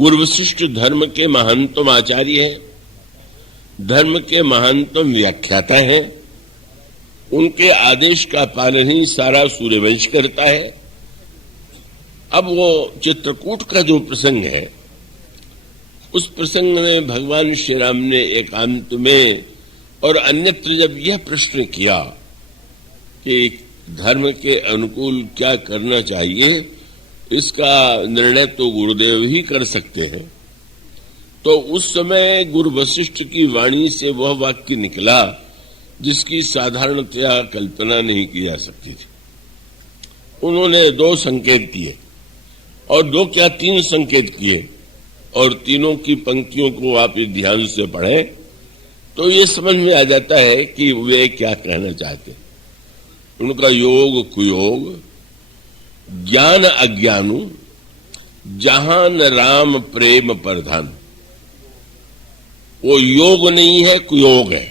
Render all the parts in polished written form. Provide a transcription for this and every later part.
गुरु वशिष्ठ धर्म के महानतम आचार्य हैं, धर्म के महानतम व्याख्याता हैं। उनके आदेश का पालन ही सारा सूर्यवंश करता है। अब वो चित्रकूट का जो प्रसंग है, उस प्रसंग में भगवान श्री राम ने एकांत में और अन्यत्र जब यह प्रश्न किया कि धर्म के अनुकूल क्या करना चाहिए, इसका निर्णय तो गुरुदेव ही कर सकते हैं, तो उस समय गुरु वशिष्ठ की वाणी से वह वाक्य निकला जिसकी साधारणतया कल्पना नहीं की जा सकती थी। उन्होंने 2 संकेत दिए, और 2 क्या 3 संकेत किए, और तीनों की पंक्तियों को आप ध्यान से पढ़ें तो ये समझ में आ जाता है कि वे क्या कहना चाहते हैं। उनका योग कुयोग, ज्ञान अज्ञानु, जहान राम प्रेम प्रधान। वो योग नहीं है, कुयोग है।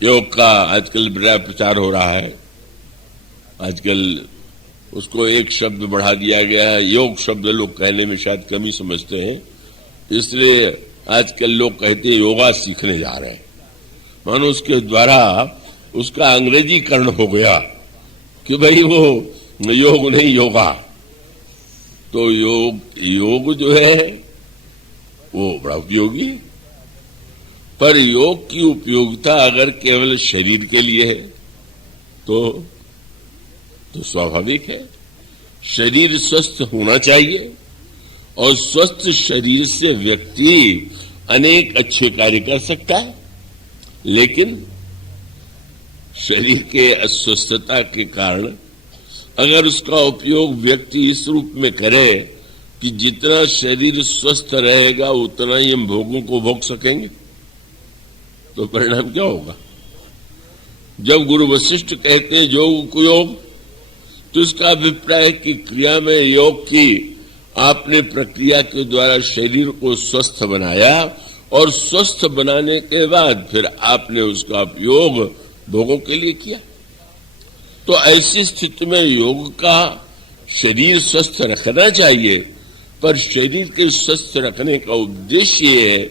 योग का आजकल बड़ा प्रचार हो रहा है। आजकल उसको एक शब्द बढ़ा दिया गया है। योग शब्द लोग कहने में शायद कमी समझते हैं, इसलिए आजकल लोग कहते हैं योगा सीखने जा रहे हैं। मानो उसके द्वारा उसका अंग्रेजीकरण हो गया कि भाई वो योग नहीं योगा। तो योग जो है वो बड़ा उपयोगी, पर योग की उपयोगिता अगर केवल शरीर के लिए है तो स्वाभाविक है। शरीर स्वस्थ होना चाहिए, और स्वस्थ शरीर से व्यक्ति अनेक अच्छे कार्य कर सकता है। लेकिन शरीर के अस्वस्थता के कारण अगर उसका उपयोग व्यक्ति इस रूप में करे कि जितना शरीर स्वस्थ रहेगा उतना ही हम भोगों को भोग सकेंगे, तो परिणाम क्या होगा? जब गुरु वशिष्ठ कहते हैं योग कुयोग, तो इसका अभिप्राय कि क्रिया में योग की आपने प्रक्रिया के द्वारा शरीर को स्वस्थ बनाया, और स्वस्थ बनाने के बाद फिर आपने उसका उपयोग भोगों के लिए किया। तो ऐसी स्थिति में योग का शरीर स्वस्थ रखना चाहिए, पर शरीर के स्वस्थ रखने का उद्देश्य ये है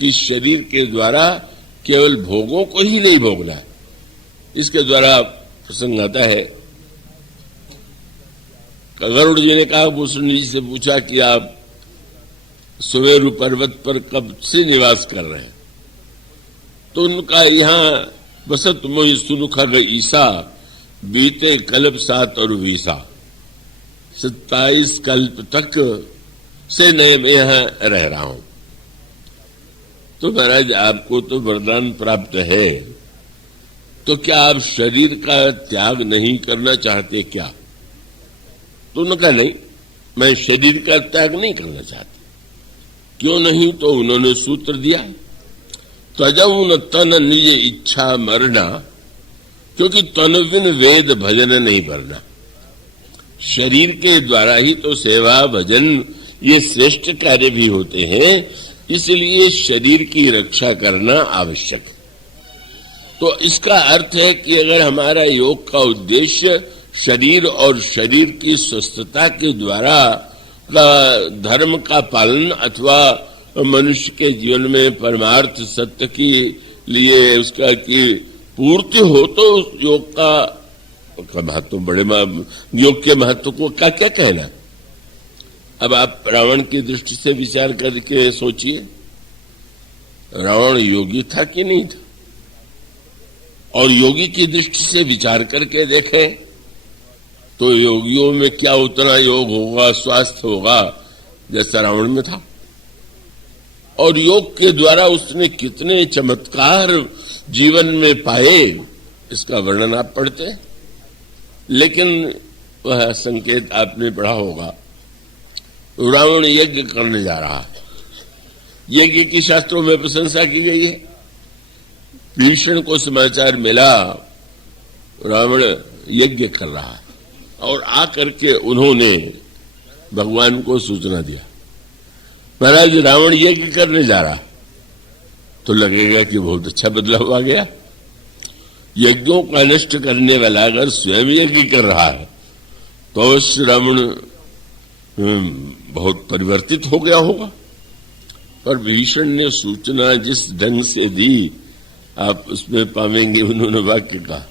कि शरीर के द्वारा केवल भोगों को ही नहीं भोगना है। इसके द्वारा प्रसंग आता है, गरुड़ जी ने कहा, भूषण जी से पूछा कि आप सुमेरु पर्वत पर कब से निवास कर रहे हैं? तो उनका यहाँ बसत मोहि सुनु खग ईसा, बीते कल्प 7 और 20 27 कल्प तक से नए में यहाँ रह रहा हूं। तो महाराज आपको तो वरदान प्राप्त है, तो क्या आप शरीर का त्याग नहीं करना चाहते क्या? तो उन्होंने कहा नहीं, मैं शरीर का त्याग नहीं करना चाहती। क्यों नहीं? तो उन्होंने सूत्र दिया, तजउन तन निज इच्छा मरना, क्योंकि तन बिन वेद भजन नहीं भरना। शरीर के द्वारा ही तो सेवा भजन ये श्रेष्ठ कार्य भी होते हैं, इसलिए शरीर की रक्षा करना आवश्यक है। तो इसका अर्थ है कि अगर हमारा योग का उद्देश्य शरीर और शरीर की स्वस्थता के द्वारा धर्म का पालन अथवा मनुष्य के जीवन में परमार्थ सत्य के लिए उसका की पूर्ति हो, तो योग का महत्व योग के महत्व को क्या कहना। अब आप रावण की दृष्टि से विचार करके सोचिए, रावण योगी था कि नहीं था? और योगी की दृष्टि से विचार करके देखें तो योगियों में क्या उतना योग होगा, स्वास्थ्य होगा जैसा रावण में था? और योग के द्वारा उसने कितने चमत्कार जीवन में पाए, इसका वर्णन आप पढ़ते हैं। लेकिन वह संकेत आपने पढ़ा होगा, रावण यज्ञ करने जा रहा है। यज्ञ की शास्त्रों में प्रशंसा की गई है। भीषण को समाचार मिला रावण यज्ञ कर रहा है, और आकर के उन्होंने भगवान को सूचना दिया, महाराज रावण यज्ञ करने जा रहा। तो लगेगा कि बहुत अच्छा बदलाव आ गया। यज्ञों का नष्ट करने वाला अगर स्वयं यज्ञ कर रहा है तो अवश्य रावण बहुत परिवर्तित हो गया होगा। पर विभीषण ने सूचना जिस ढंग से दी, आप उसमें पावेंगे उन्होंने वाक्य का,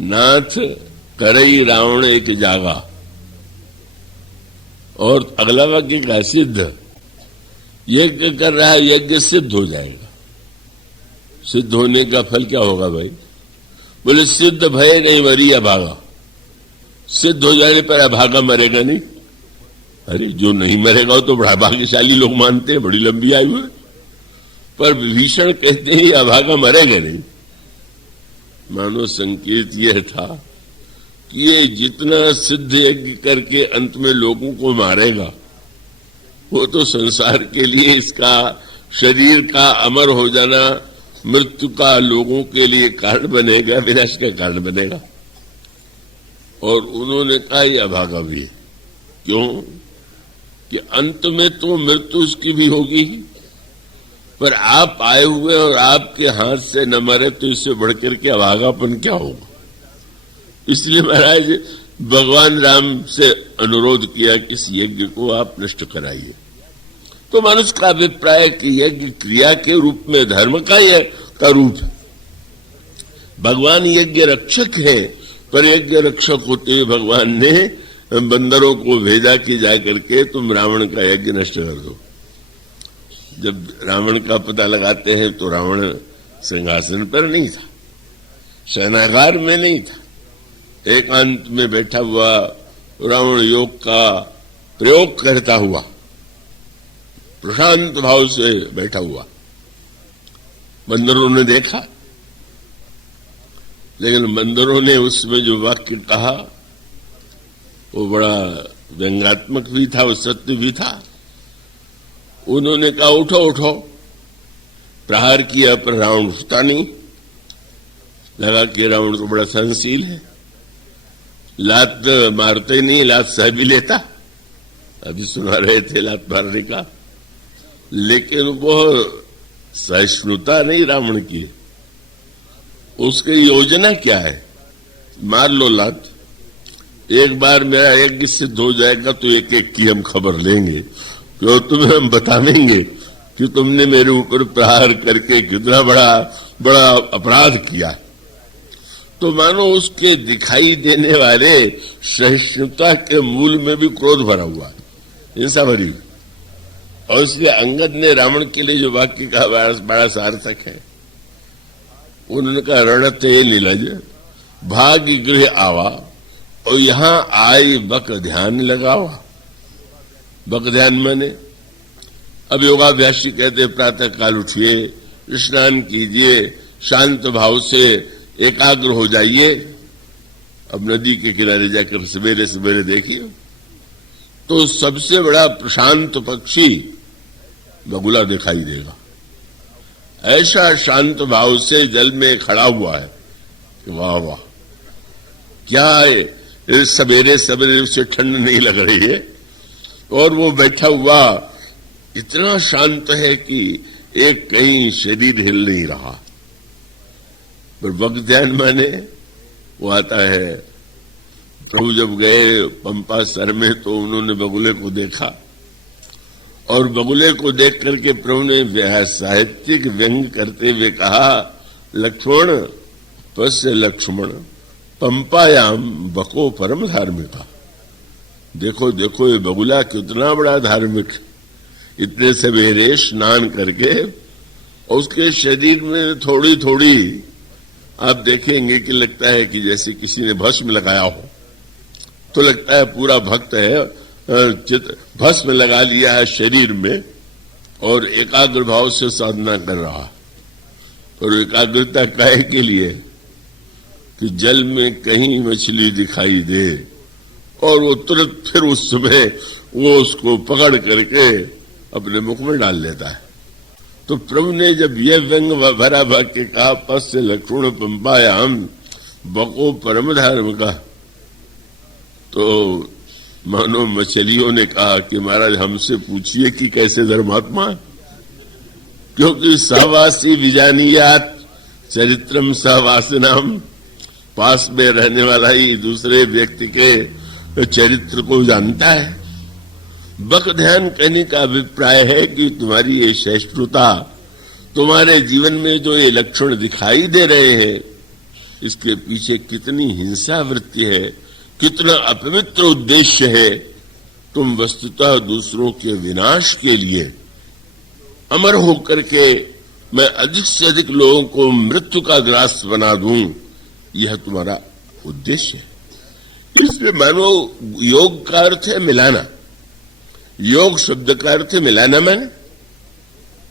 नाथ करई रावण एक जागा, और अगला वाक्य का सिद्ध, यज्ञ कर रहा है, यज्ञ सिद्ध हो जाएगा। सिद्ध होने का फल क्या होगा भाई? बोले सिद्ध भय नहीं मरी अभागा। सिद्ध हो जाने पर अभागा मरेगा नहीं। अरे जो नहीं मरेगा वो तो बड़ा भाग्यशाली लोग मानते हैं, बड़ी लंबी आयु है। पर विभीषण कहते हैं अभागा मरेगा नहीं। मानो संकेत यह था कि ये जितना सिद्ध यज्ञ करके अंत में लोगों को मारेगा, वो तो संसार के लिए इसका शरीर का अमर हो जाना, मृत्यु का लोगों के लिए कारण बनेगा, विनाश का कारण बनेगा। और उन्होंने कहा यह अभागा भी है। क्यों? कि अंत में तो मृत्यु उसकी भी होगी, पर आप आए हुए और आपके हाथ से न मरे तो इससे बढ़कर के अभागापन क्या होगा। इसलिए महाराज भगवान राम से अनुरोध किया कि इस यज्ञ को आप नष्ट कराइए। तो मनुष्य का अभिप्राय कि यज्ञ क्रिया के रूप में धर्म का रूप है। भगवान यज्ञ रक्षक है, पर यज्ञ रक्षक होते हुए भगवान ने बंदरों को भेजा कि जाकर के तुम रावण का यज्ञ नष्ट कर दो। जब रावण का पता लगाते हैं तो रावण सिंहासन पर नहीं था, शयनागार में नहीं था, एकांत में बैठा हुआ रावण योग का प्रयोग करता हुआ प्रशांत भाव से बैठा हुआ बंदरों ने देखा। लेकिन बंदरों ने उसमें जो वाक्य कहा वो बड़ा व्यंग्यात्मक भी था, वो सत्य भी था। उन्होंने कहा उठो उठो। प्रहार किया पर रावण उठता नहीं। लगा कि रावण तो बड़ा सहनशील है, लात मारते नहीं, लात सह भी लेता। अभी सुना रहे थे लात मारने का, लेकिन वो सहिष्णुता नहीं रावण की। उसकी योजना क्या है? मार लो लात, एक बार मेरा यज्ञ सिद्ध हो जाएगा तो एक एक की हम खबर लेंगे, तो तुम्हें हम बताएंगे कि तुमने मेरे ऊपर प्रहार करके कितना बड़ा अपराध किया। तो मानो उसके दिखाई देने वाले सहिष्णुता के मूल में भी क्रोध भरा हुआ है, हिंसा भरी। और इसलिए अंगद ने रावण के लिए जो वाक्य कहा बड़ा सार्थक है। उन्होंने कहा रणते नीलज भाग्य गृह आवा, और यहां आई बक ध्यान लगावा। बक ध्यान माने अब योगाभ्यास कहते प्रातः काल उठिए, स्नान कीजिए, शांत भाव से एकाग्र हो जाइए। अब नदी के किनारे जाकर सवेरे सवेरे देखिए तो सबसे बड़ा प्रशांत पक्षी बगुला दिखाई देगा। ऐसा शांत भाव से जल में खड़ा हुआ है कि वाह वाह, क्या है, सवेरे सवेरे उसे ठंड नहीं लग रही है। और वो बैठा हुआ इतना शांत है कि एक कहीं शरीर हिल नहीं रहा। पर वक्त ध्यान माने वो आता है। प्रभु जब गए पंपा सर में तो उन्होंने बगुले को देखा, और बगुले को देख करके प्रभु ने साहित्यिक व्यंग करते हुए कहा, लक्ष्मण पश्य लक्ष्मण पंपायाम बको परम धार्मिका। देखो देखो ये बगुला कितना बड़ा धार्मिक, इतने सवेरे स्नान करके, और उसके शरीर में थोड़ी थोड़ी आप देखेंगे कि लगता है कि जैसे किसी ने भस्म लगाया हो। तो लगता है पूरा भक्त है, भस्म लगा लिया है शरीर में और एकाग्र भाव से साधना कर रहा। और एकाग्रता काहे के लिए? कि जल में कहीं मछली दिखाई दे और वो तुरंत फिर उस समय वो उसको पकड़ करके अपने मुख में डाल लेता है। तो प्रभु ने जब यह व्यंग भरा वाक्य कहा, पश्य लक्ष्मण पंपायाम बको परम धर्म का, तो मानो मछलियों ने कहा कि महाराज हमसे पूछिए कि कैसे धर्मात्मा, क्योंकि सहवासी विजानियात चरित्रम सहवासनाम, पास में रहने वाला ही दूसरे व्यक्ति के चरित्र को जानता है। बक ध्यान कहने का अभिप्राय है कि तुम्हारी ये सहिष्णुता, तुम्हारे जीवन में जो ये लक्षण दिखाई दे रहे हैं, इसके पीछे कितनी हिंसा वृत्ति है, कितना अपवित्र उद्देश्य है। तुम वस्तुतः दूसरों के विनाश के लिए अमर होकर के मैं अधिक से अधिक लोगों को मृत्यु का ग्रास बना दूं, यह तुम्हारा उद्देश्य है। इसलिए मानो योग का अर्थ है मिलाना। योग शब्द का अर्थ है मिलाना। माने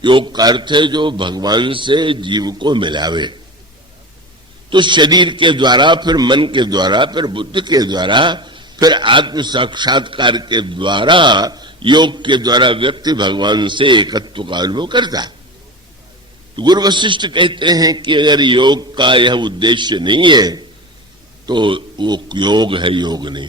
योग का अर्थ है जो भगवान से जीव को मिलावे। तो शरीर के द्वारा, फिर मन के द्वारा, फिर बुद्धि के द्वारा, फिर आत्म साक्षात्कार के द्वारा, योग के द्वारा व्यक्ति भगवान से एकत्व का अनुभव करता है। तो गुरु वशिष्ठ कहते हैं कि अगर योग का यह उद्देश्य नहीं है तो वो योग है, योग नहीं।